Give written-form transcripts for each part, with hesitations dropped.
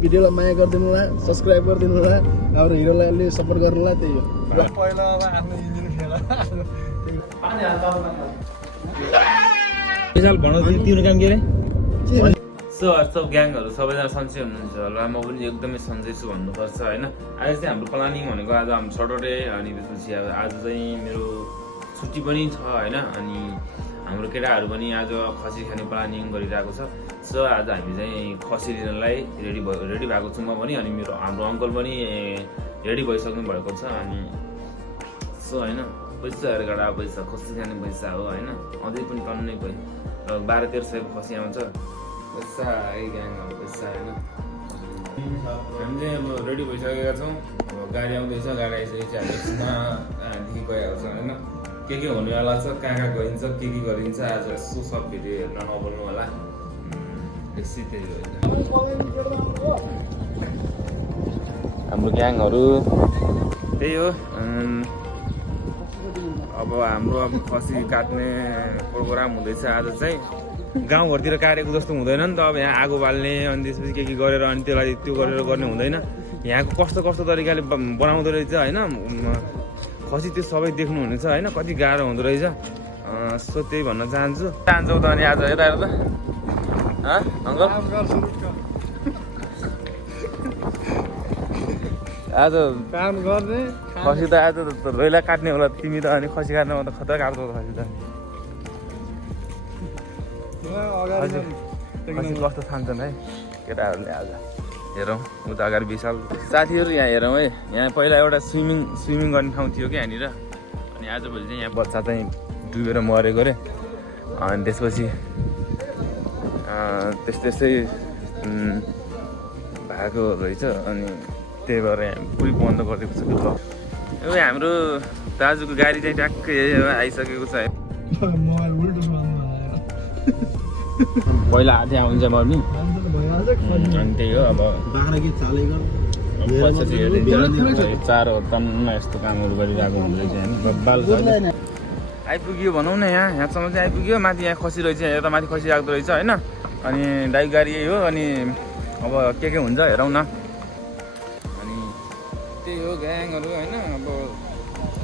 भिडियोलाई माया गरिदिनु होला, सब्स्क्राइब गरिदिनु होला, हाम्रो हिरोलाई अलि सपोर्ट गर्नु होला। त्यही हो। पहिला अब आफ्नो इन्जिन फेला पानी विशाल भन्न तिम्रो काम के रे? सब ग्याङहरू सबैजना सन्चै हुनुहुन्छ होला। म पनि एकदमै सन्चै छु भन्नुपर्छ होइन। आज चाहिँ हाम्रो प्लानिङ भनेको आज हाम्रो सटरडे अनि त्यसपछि अब आज चाहिँ मेरो छुट्टी पनि छ होइन। अनि हाम्रो केटाहरू पनि आज खसी खाने प्लानिङ गरिरहेको छ। सो आज हामी चाहिँ खसी लिनलाई रेडी भएको छु म पनि, अनि हाम्रो अङ्कल पनि रेडी भइसक्नु भएको छ। अनि सो होइन पैसा हेरेर पैसा खसी खाने पैसा हो होइन। अझै पनि टन्नै गयो र 12-13 सयको खसी आउँछ पैसा ग्याङहरू पैसा होइन। हामी चाहिँ अब रेडी भइसकेका छौँ। अब गाडी आउँदैछ, गाडी आइसकेपछि हामीदेखि गइहाल्छ होइन। के हुनेवाला छ, कहाँ गइन्छ, के गरिन्छ आज यसो सब भिडियो हेर्न नबोल्नु होला। बेसी त्यही हो हाम्रो ग्याङहरू त्यही हो। अब हाम्रो खसी काट्ने प्रोग्राम हुँदैछ आज चाहिँ। गाउँघरतिर काटेको जस्तो हुँदैन नि त। अब यहाँ आगो बाल्ने अनि त्यसपछि के गरेर अनि त्यसलाई त्यो गरेर गर्ने हुँदैन। यहाँको कस्तो कस्तो तरिकाले बनाउँदो रहेछ होइन। खसी त्यो सबै देख्नुहुनेछ होइन, कति गाह्रो हुँदो रहेछ। सो त्यही भन्न चाहन्छौ त। अनि आज यता हेर त अङ्कल, आज काम गर्ने खसी त आज रोइला काट्ने होला तिमी त। अनि खसी काट्नेमा त खतरा काट्छौ त खसी त। खसी कस्तो छान्छन् है केटाहरूले आज। हेरौँ उता अगाडि विशाल साथीहरू यहाँ हेरौँ है। यहाँ पहिला एउटा स्विमिङ गर्ने ठाउँ थियो कि यहाँनिर। अनि आजभोलि चाहिँ यहाँ बच्चा चाहिँ डुबेर मरेको अरे। अनि त्यसपछि त्यस्तै भएको रहेछ। अनि त्यही भएर यहाँ पुरै बन्द गरिदिएको छ। अब हाम्रो दाजुको गाडी चाहिँ ट्याक्कै आइसकेको छ है। पहिला हातै आउँछ मर्ने अनि त्यही हो। अब चारो टन्न यस्तो कामहरू गरिरहेको हुँदैछ होइन। आइपुग्यो भनौँ न, यहाँसम्म चाहिँ आइपुग्यो। माथि यहाँ खसी रहेछ, यता माथि खसी राख्दो रहेछ होइन। अनि दाइ गाडी यही हो। अनि अब के हुन्छ हेरौँ न। अनि त्यही हो ग्याङहरू होइन।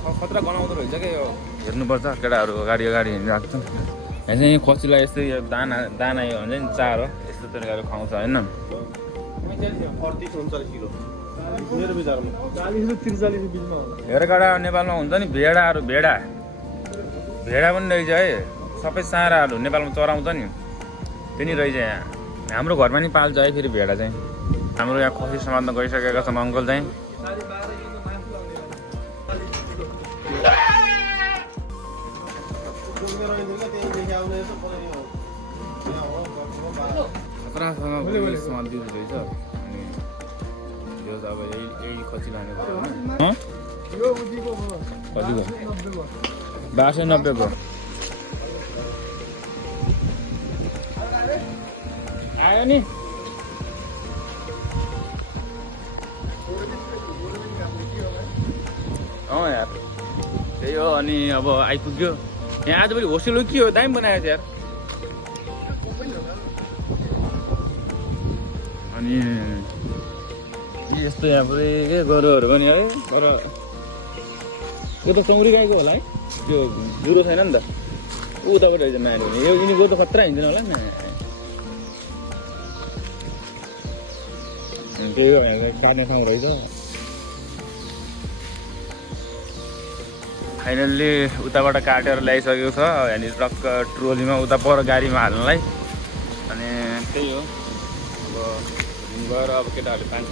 अब खतरा बनाउँदो रहेछ क्या यो, हेर्नुपर्छ। केटाहरू अगाडि हिँडिरहेको छ। यहाँ चाहिँ खसीलाई यस्तै दाना यो हुन्छ नि, चारो यस्तो तरिकाले खुवाउँछ होइन। हेरकाँडा नेपालमा हुन्छ नि भेडाहरू, भेडा पनि रहेछ है। सबै साराहरू नेपालमा चराउँछ नि, त्यो नि रहेछ यहाँ। हाम्रो घरमा नि पाल्छ है फेरि भेडा चाहिँ। हाम्रो यहाँ खसी समात्न गइसकेका छौँ अङ्कल चाहिँ। खतरासँग समात्दिँदो रहेछ। अनि यो त अब यही खसी लाने भयो होइन। कतिको 1290 आयो नि। यार त्यही हो। अनि अब आइपुग्यो यहाँ। आजभोलि होस्टेल के हो, दामी बनाएको छ यार। अनि यस्तो यहाँ पुरै के गोरुहरू पनि है। तर यो त चौरी गाईको होला है, त्यो जुरो छैन नि त। उताबाट रहेछ नानी भने यो यिनी गोरु त खतरा हिँड्दैन होला नि। त्यही हो यहाँ काट्ने ठाउँ रहेछ। फाइनल्ली उताबाट काटेर ल्याइसकेको छ। यहाँनिर टक्क ट्रोलीमा उता पर गाडीमा हाल्नलाई। अनि त्यही हो। अब रुम गएर अब केटाहरूले पानी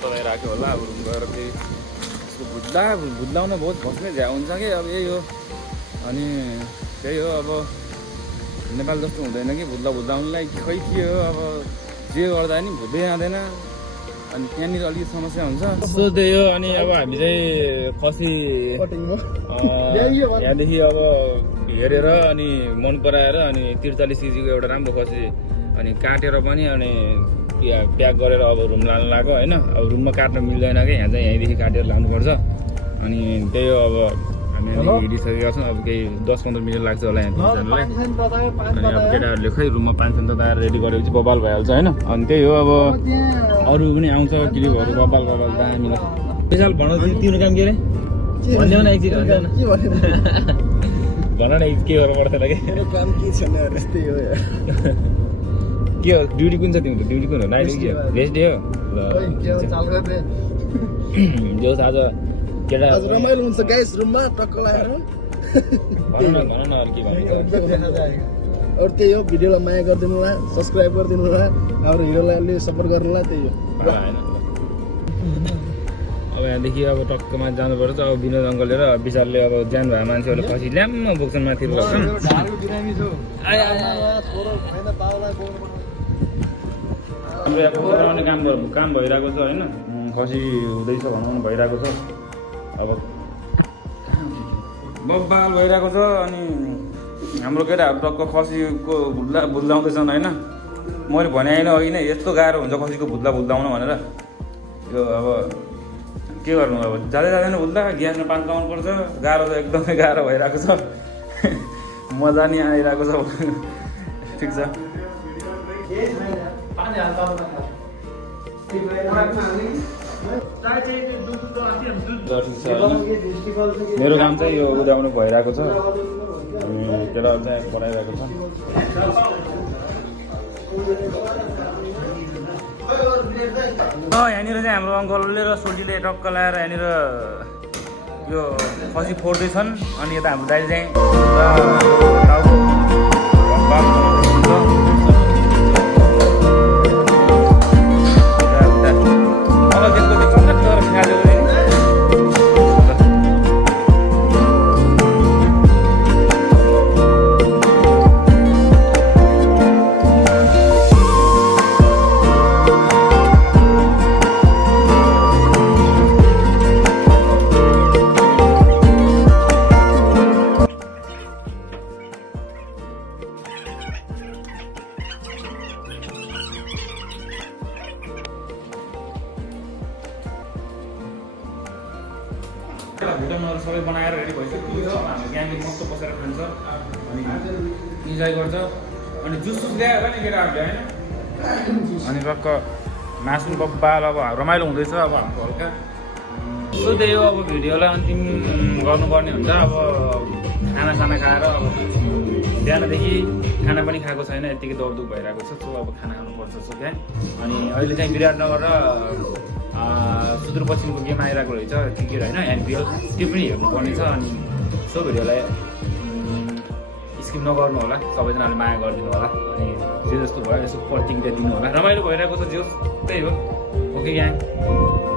चलाइराख्यो होला। अब रुम गएर फेरि यसको भुत्लाउन बहुत भस्ने झ्या हुन्छ कि अब यही हो। अनि त्यही हो। अब नेपाल जस्तो हुँदैन कि भुत्लाउनुलाई खै के हो। अब जे गर्दा नि भुट्दै जाँदैन। अनि त्यहाँनिर अलिक समस्या हुन्छ। सो त्यही हो। अनि अब हामी चाहिँ खसी यहाँदेखि अब हेरेर अनि मन पराएर अनि 43 केजीको एउटा राम्रो खसी अनि काटेर पनि अनि प्याक गरेर अब रुम लानु लाग्यो होइन। अब रुममा काट्न मिल्दैन कि यहाँ चाहिँ यहीँदेखि काटेर लानुपर्छ। अनि त्यही हो। अब हामी अहिले हिँडिसकेका छौँ अब केही 10-15 मिनट लाग्छ होला यहाँ पुग्नलाई अनि अब केटाहरूले खै रुममा पानी तताएर रेडी गरेपछि बबाल भइहाल्छ होइन अनि त्यही हो अब अरू पनि आउँछ क्लिपहरू बबाल दामी विशाल भन तिम्रो काम के अरे भन्देऊ न एकचोटि भन न के गर्नु पर्दैन कि काम के छैन त्यस्तै हो यार के हो ड्युटी कुन छ तिम्रो ड्युटी कुन हो नाइट के हो रेस्ट डे हो जो आज केटा आज रमाइलो हुन्छ गाइस रुममा टक्क लगाएर भन न अरू के भन्नु अरू त्यही हो भिडियोलाई माया गरिदिनु होला सब्सक्राइब गरिदिनु होला हाम्रो हिरोलाई अलि सपोर्ट गर्नु होला त्यही हो होइन अब यहाँदेखि अब टक्कमा जानुपर्छ अब विनोद अङ्कलले र विशालले अब ज्यान भएको मान्छेहरूले खसी ल्याम्म बोक्छन् माथि लग्छन् हाम्रो यहाँ पोखरा बनाउने काम भइरहेको छ होइन खसी हुँदैछ भनौँ न भइरहेको छ अब बब्बाल भइरहेको छ अनि हाम्रो केटाहरू टक्क खसीको भुल्लाउँदैछन् होइन मैले भने होइन अघि नै यस्तो गाह्रो हुन्छ खसीको भुल्लाउन भनेर यो अब के गर्नु अब जाँदैन भुल्दा ग्यासमा पानी लगाउनु पर्छ गाह्रो छ एकदमै गाह्रो भइरहेको छ मजा नि आइरहेको छ ठिक छ मेरो काम चाहिँ यो उद्याउनु भइरहेको छ केटाहरू चाहिँ बनाइरहेको छ यहाँनिर चाहिँ हाम्रो अङ्कलले र सोल्टीले टक्क लगाएर यहाँनिर यो खसी फोड्दैछन् अनि यता हाम्रो दाइले चाहिँ भुटानहरू सबै बनाएर रेडी भइसक्यो हाम्रो ग्याङले मस्त बसेर खान्छ अनि इन्जोय गर्छ अनि जुस ल्यायो होला नि केटाहरूले होइन अनि टक्क मासु बब्बाल अब रमाइलो हुँदैछ अब हाम्रो हल्का त्यही हो अब भिडियोलाई अन्तिम गर्नुपर्ने हुन्छ अब खानासाना खाएर अब बिहानदेखि खाना पनि खाएको छैन यत्तिकै दौडधुप भइरहेको छ सो अब खाना खानुपर्छ सो क्या अनि अहिले चाहिँ विराटनगर र सुदूरपश्चिमको गेम आइरहेको रहेछ क्रिकेट होइन एनपिएल त्यो पनि हेर्नुपर्ने छ अनि सो भिडियोलाई स्किप नगर्नु होला सबैजनाले माया गरिदिनु होला अनि जे जस्तो भयो यसो प्रतिक्रिया दिनु होला रमाइलो भइरहेको छ जे त्यही हो ओके ग्याङ